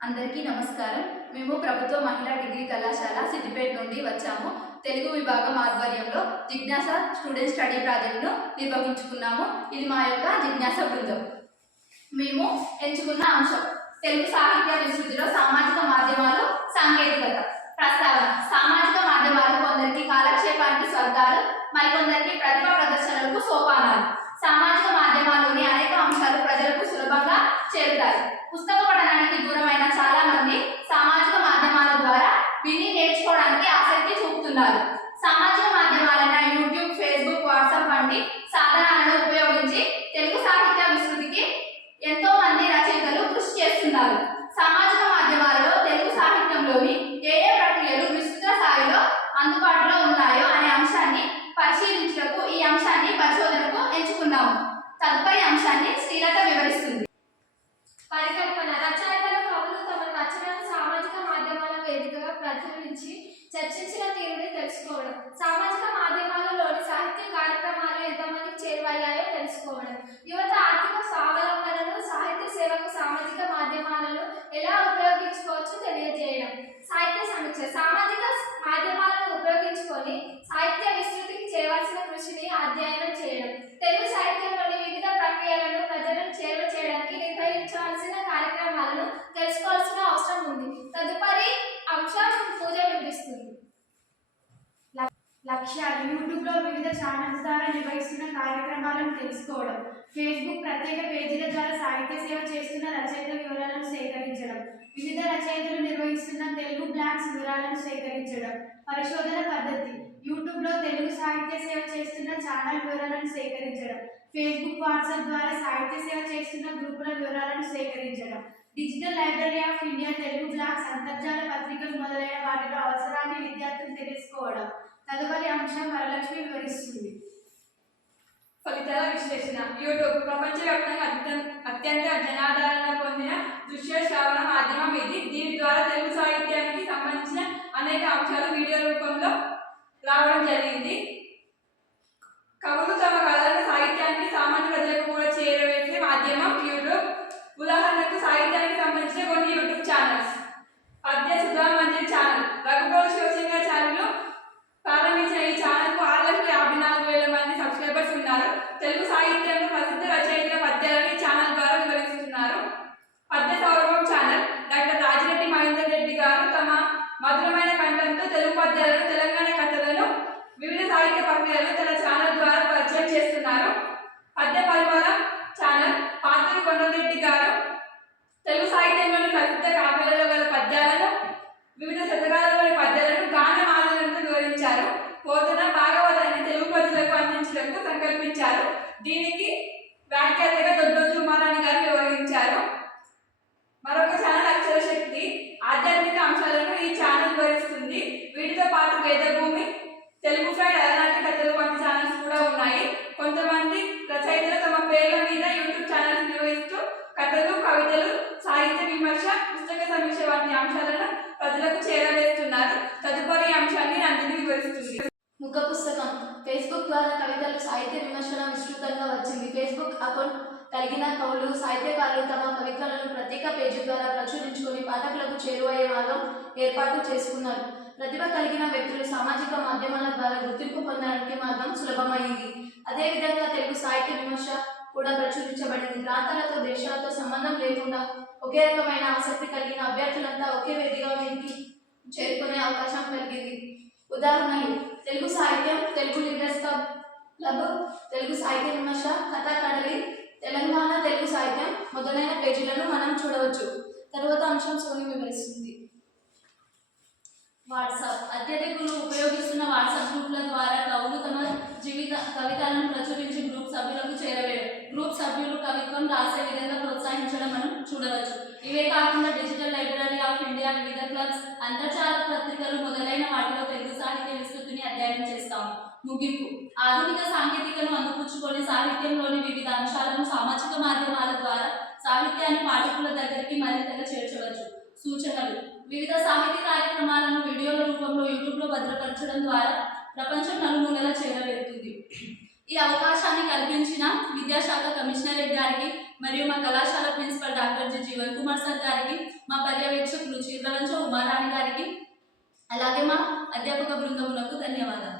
అందరికీ నమస్కారం. మేము ప్రభుత్వ మహిళా డిగ్రీ కళాశాల సిద్దిపేట నుండి వచ్చాము. తెలుగు విభాగం ఆధ్వర్యంలో జిజ్ఞాస స్టూడెంట్ స్టడీ ప్రాజెక్ట్ను నిర్వహించుకున్నాము. ఇది మా యొక్క జిజ్ఞాస బృందం. మేము ఎంచుకున్న అంశం తెలుగు సాహిత్య విస్తృతిలో సామాజిక మాధ్యమాలు సాంకేతికత. ప్రస్తావన సామాజిక మాధ్యమాలు కొందరికి కాలక్షేపానికి స్వర్గాలు మరికొందరు ప్రతిభ ప్రదర్శనలకు సోపానాలు సామాజిక మాధ్యమాల్లోని అనేక అంశాలు ప్రజలకు సులభంగా చేరుతాయి పుస్తక పఠనానికి దూరమైన చాలా మంది సామాజిక మాధ్యమాల ద్వారా విని నేర్చుకోవడానికి ఆసక్తి చూపుతున్నారు. సామాజిక మాధ్యమాలైన యూట్యూబ్ ఫేస్బుక్ వాట్సాప్ వంటి సాధనాలను ఉపయోగించి తెలుగు సాహిత్య విస్తృతికి ఎంతో మంది రచయితలు కృషి చేస్తున్నారు సామాజిక మాధ్యమాలలో తెలుగు సాహిత్యంలోని ఏ ఏ ప్రక్రియలు విస్తృత స్థాయిలో అందుబాటులో ఉన్నాయో అనే అంశాన్ని పరిశీలించుటకు ఈ అంశాన్ని పరిశోధనకు ఎంచుకున్నాము తదుపరి అంశాన్ని శ్రీలత వివరిస్తుంది పరికల్పన రచయితలు కవులు తమ రచనలను సామాజిక మాధ్యమాల వేదికగా ప్రచురించి చర్చించిన తీరుని తెలుసుకోవడం. సామాజిక మాధ్యమాలలోని సాహిత్య కార్యక్రమాలు ఎంతమందికి చేరువయ్యాయో తెలుసుకోవడం. యువత ఆర్థిక స్వావలంబనను సాహిత్య సేవకు సామాజిక మాధ్యమాలను ఎలా ఉపయోగించుకోవచ్చో తెలియజేయడం. సాహిత్య సమీక్ష. సామాజిక మాధ్యమాలను ఉపయోగించుకొని సాహిత్య విస్తృతికి చేయవలసిన కృషిని అధ్యయనం చేయడం. తెలుగు సాహిత్యంలోని వివిధ ప్రక్రియలను ప్రజలను చేరువ చేయడానికి నిర్వహించాల్సిన కార్యక్రమాలను తెలుసుకో అవసరం ఉంది తదుపరి అంశం పూజ వివరిస్తుంది లక్ష్యాలు యూట్యూబ్లో వివిధ ఛానల్స్ ద్వారా నిర్వహిస్తున్న కార్యక్రమాలను తెలుసుకోవడం ఫేస్బుక్ ప్రత్యేక పేజీల ద్వారా సాహిత్య సేవ చేస్తున్న రచయిత వివరాలను సేకరించడం వివిధ రచయితలు నిర్వహిస్తున్న తెలుగు బ్లాగ్స్ వివరాలను సేకరించడం పరిశోధన పద్ధతి యూట్యూబ్లో తెలుగు సాహిత్య సేవ చేస్తున్న ఛానల్ వివరాలను సేకరించడం ఫేస్బుక్ వాట్సాప్ ద్వారా సాహిత్య సేవ చేస్తున్న గ్రూపుల వివరాలను సేకరించడం digital library of India Telugu blogs అంతర్జాల పత్రికలు మొదలైన వాటిలో అవసరాన్ని విద్యార్థులు తెలుసుకోవడం తదుపరి అంశం వరలక్ష్మి వివరిస్తుంది. ఫలితాల విశ్లేషణ. యూట్యూబ్ ప్రపంచవ్యాప్తంగా అత్యంత అత్యంత జనాదరణ పొందిన దృశ్య శ్రవణ మాధ్యమం ఇది దీని ద్వారా తెలుగు సాహిత్యానికి సంబంధించిన అనేక అంశాలు వీడియో రూపంలో రావడం జరిగింది కవులు తమ కళలను సాహిత్యానికి సామాన్య ప్రజలకు కూడా చేరవేసే మాధ్యమం యూట్యూబ్ ఉదాహరణకు సాహిత్యానికి సంబంధించిన కొన్ని YouTube channels Padya Sudha Manjari channel రఘుగోల్ Shivashankar channel ప్రారంభించిన ఈ ఛానల్కు ఆరు లక్షల యాభై నాలుగు వేల మంది సబ్స్క్రైబర్స్ ఉన్నారు తెలుగు సాహిత్యంలో ప్రసిద్ధ రచయితల పద్యాలను ఈ ఛానల్ ద్వారా వివరిస్తున్నారు పద్య సౌరభం ఛానల్ డాక్టర్ రాజిరెడ్డి మహేందర్ రెడ్డి గారు తమ మధురమైన కంఠంతో తెలుగు పద్యాలను తెలంగాణ కథలను వివిధ సాహిత్య ప్రక్రియలను తన ఛానల్ ద్వారా పరిచయం చేస్తున్నారు పద్య పరిమళ ఛానల్ పాత్రి కొండరెడ్డి గారు తెలుగు సాహిత్యంలోని ప్రసిద్ధ కావ్యాలలో గల పద్యాలను వివిధ శతకాలలోని పద్యాలను గాన మాధుర్యంతో వివరించారు. పోతన భాగవతాన్ని తెలుగు ప్రజలకు అందించడానికి సంకల్పించారు. దీనికి వ్యాఖ్యాతగా దొడ్డోజు ఉమారాణి గారు వివరించారు మరొక ఛానల్ అక్షర శక్తి. ఆధ్యాత్మిక అంశాలను ఈ ఛానల్ వివరిస్తుంది. వీటితో పాటు వేదభూమి తెలుగు ఫ్రైడ్ అలనాటి కథలు వంటి ఛానల్స్ కూడా ఉన్నాయి. కొంతమంది రచయితలు తమ పేర్ల మీద యూట్యూబ్ ఛానల్స్ నిర్వహిస్తూ కథలు కవితలు సాహిత్య విమర్శ పుస్తక సమీక్ష వంటి అంశాలను ప్రజలకు చేరవేస్తున్నారు. తదుపరి అంశాన్ని నందిని వివరిస్తుంది. ముఖ పుస్తకం. ఫేస్బుక్ ద్వారా కవితలు సాహిత్య విమర్శన విస్తృతంగా వచ్చింది. ఫేస్బుక్ అకౌంట్ కలిగిన కవులు సాహిత్యకారులు తమ కవితలను ప్రత్యేక పేజీ ద్వారా ప్రచురించుకొని పాఠకులకు చేరువయ్యే మార్గం ఏర్పాటు చేసుకున్నారు. ప్రతిభ కలిగిన వ్యక్తులు సామాజిక మాధ్యమాల ద్వారా గుర్తింపు పొందడానికి మార్గం సులభమైంది. అదేవిధంగా తెలుగు సాహిత్య విమర్శ కూడా ప్రచురించబడింది. ప్రాంతాలతో దేశాలతో సంబంధం లేకుండా ఒకే రకమైన ఆసక్తి కలిగిన అభ్యర్థులంతా ఒకే వేదిగా దీనికి చేరుకునే అవకాశం కలిగింది. ఉదాహరణలు తెలుగు సాహిత్యం తెలుగు లిటరస్ క్లబ్ తెలుగు సాహిత్య విమర్శ కథా కడలి తెలంగాణ తెలుగు సాహిత్యం మొదలైన పేజీలను మనం చూడవచ్చు. తర్వాత అంశం సోని వివరిస్తుంది. వాట్సాప్. అత్యధికులు ఉపయోగిస్తున్న వాట్సాప్ గ్రూపుల ద్వారా కవులు తమ జీవిత కవితలను ప్రచురించి గ్రూప్ సభ్యులకు చేరవేయడం గ్రూప్ సభ్యులు కవిత్వం రాసే విధంగా ప్రోత్సహించడం మనం చూడవచ్చు. ఇవే కాకుండా డిజిటల్ లైబ్రరీ ఆఫ్ ఇండియా వివిధ క్లబ్స్ అంతర్జాల పత్రికలు మొదలైన వాటిలో తెలుగు సాహిత్య విస్తృతిని అధ్యయనం చేస్తాము. ముగింపు. ఆధునిక సాంకేతికను అందిపుచ్చుకొని సాహిత్యంలోని వివిధ అంశాలను సామాజిక మాధ్యమాల ద్వారా సాహిత్యాన్ని పాఠకుల దగ్గరికి మరింతగా చేర్చవచ్చు. సూచనలు. వివిధ సాహిత్య కార్యక్రమాలను వీడియోల రూపంలో యూట్యూబ్లో భద్రపరచడం ద్వారా ప్రపంచం నలుమూలలా చేరలేదు. ఈ అవకాశాన్ని కల్పించిన విద్యాశాఖ కమిషనరేట్ గారికి మరియు మా కళాశాల principal doctor G Jeevan Kumar sir గారికి మా పర్యవేక్షకులు చీర్లవంచ ఉమారాణి గారికి అలాగే మా అధ్యాపక బృందములకు ధన్యవాదాలు.